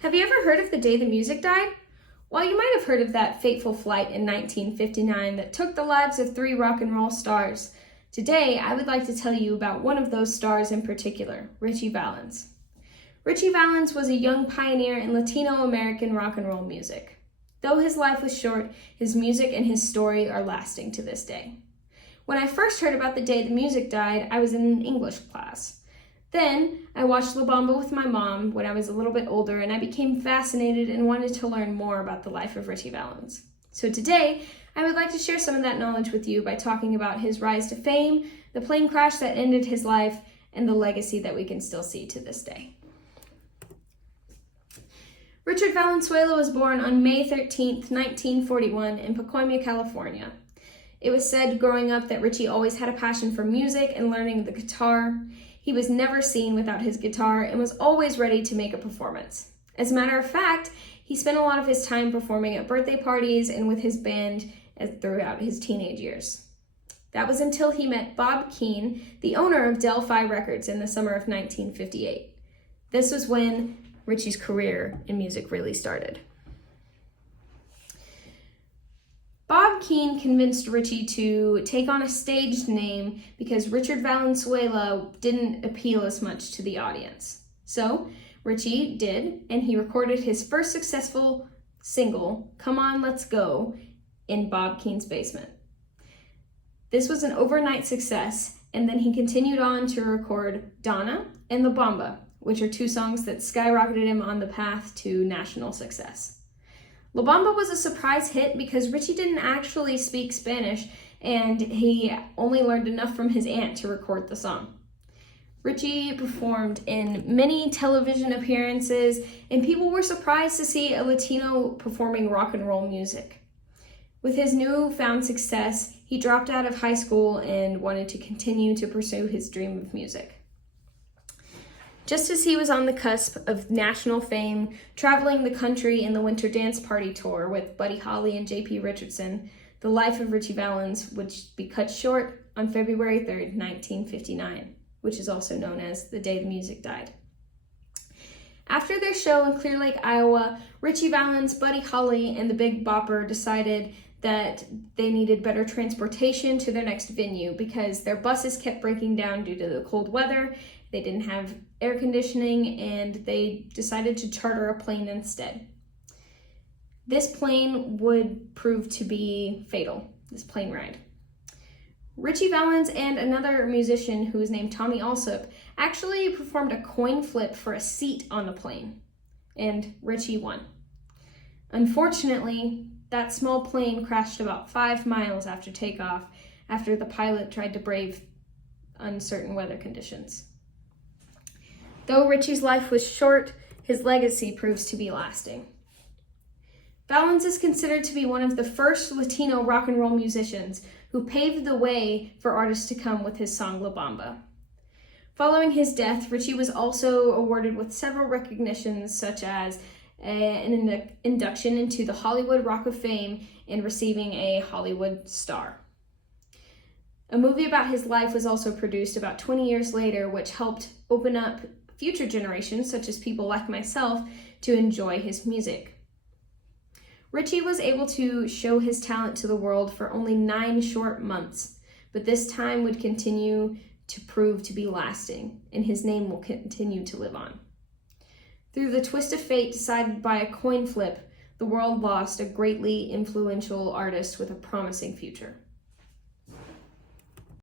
Have you ever heard of the day the music died? Well, you might have heard of that fateful flight in 1959 that took the lives of 3 rock and roll stars. Today, I would like to tell you about one of those stars in particular, Ritchie Valens. Ritchie Valens was a young pioneer in Latino American rock and roll music. Though his life was short, his music and his story are lasting to this day. When I first heard about the day the music died, I was in an English class. Then, I watched La Bamba with my mom when I was a little bit older, and I became fascinated and wanted to learn more about the life of Ritchie Valens. So today, I would like to share some of that knowledge with you by talking about his rise to fame, the plane crash that ended his life, and the legacy that we can still see to this day. Richard Valenzuela was born on May 13, 1941 in Pacoima, California. It was said growing up that Ritchie always had a passion for music and learning the guitar. He was never seen without his guitar and was always ready to make a performance. As a matter of fact, he spent a lot of his time performing at birthday parties and with his band throughout his teenage years. That was until he met Bob Keane, the owner of Del-Fi Records, in the summer of 1958. This was when Ritchie's career in music really started. Bob Keane convinced Ritchie to take on a staged name because Richard Valenzuela didn't appeal as much to the audience. So Ritchie did, and he recorded his first successful single, Come On, Let's Go, in Bob Keane's basement. This was an overnight success, and then he continued on to record Donna and La Bamba, which are 2 songs that skyrocketed him on the path to national success. La Bamba was a surprise hit because Ritchie didn't actually speak Spanish, and he only learned enough from his aunt to record the song. Ritchie performed in many television appearances, and people were surprised to see a Latino performing rock and roll music. With his newfound success, he dropped out of high school and wanted to continue to pursue his dream of music. Just as he was on the cusp of national fame, traveling the country in the Winter Dance Party tour with Buddy Holly and J.P. Richardson, the life of Ritchie Valens would be cut short on February 3rd, 1959, which is also known as the day the music died. After their show in Clear Lake, Iowa, Ritchie Valens, Buddy Holly, and the Big Bopper decided that they needed better transportation to their next venue because their buses kept breaking down due to the cold weather. They didn't have air conditioning, and they decided to charter a plane instead. This plane would prove to be fatal, this plane ride. Ritchie Valens and another musician who was named Tommy Alsop actually performed a coin flip for a seat on the plane, and Ritchie won. Unfortunately, that small plane crashed about 5 miles after takeoff after the pilot tried to brave uncertain weather conditions. Though Ritchie's life was short, his legacy proves to be lasting. Valens is considered to be one of the first Latino rock and roll musicians who paved the way for artists to come with his song La Bamba. Following his death, Ritchie was also awarded with several recognitions such as an induction into the Hollywood Rock of Fame and receiving a Hollywood star. A movie about his life was also produced about 20 years later, which helped open up future generations, such as people like myself, to enjoy his music. Ritchie was able to show his talent to the world for only 9 short months, but this time would continue to prove to be lasting, and his name will continue to live on. Through the twist of fate decided by a coin flip, the world lost a greatly influential artist with a promising future.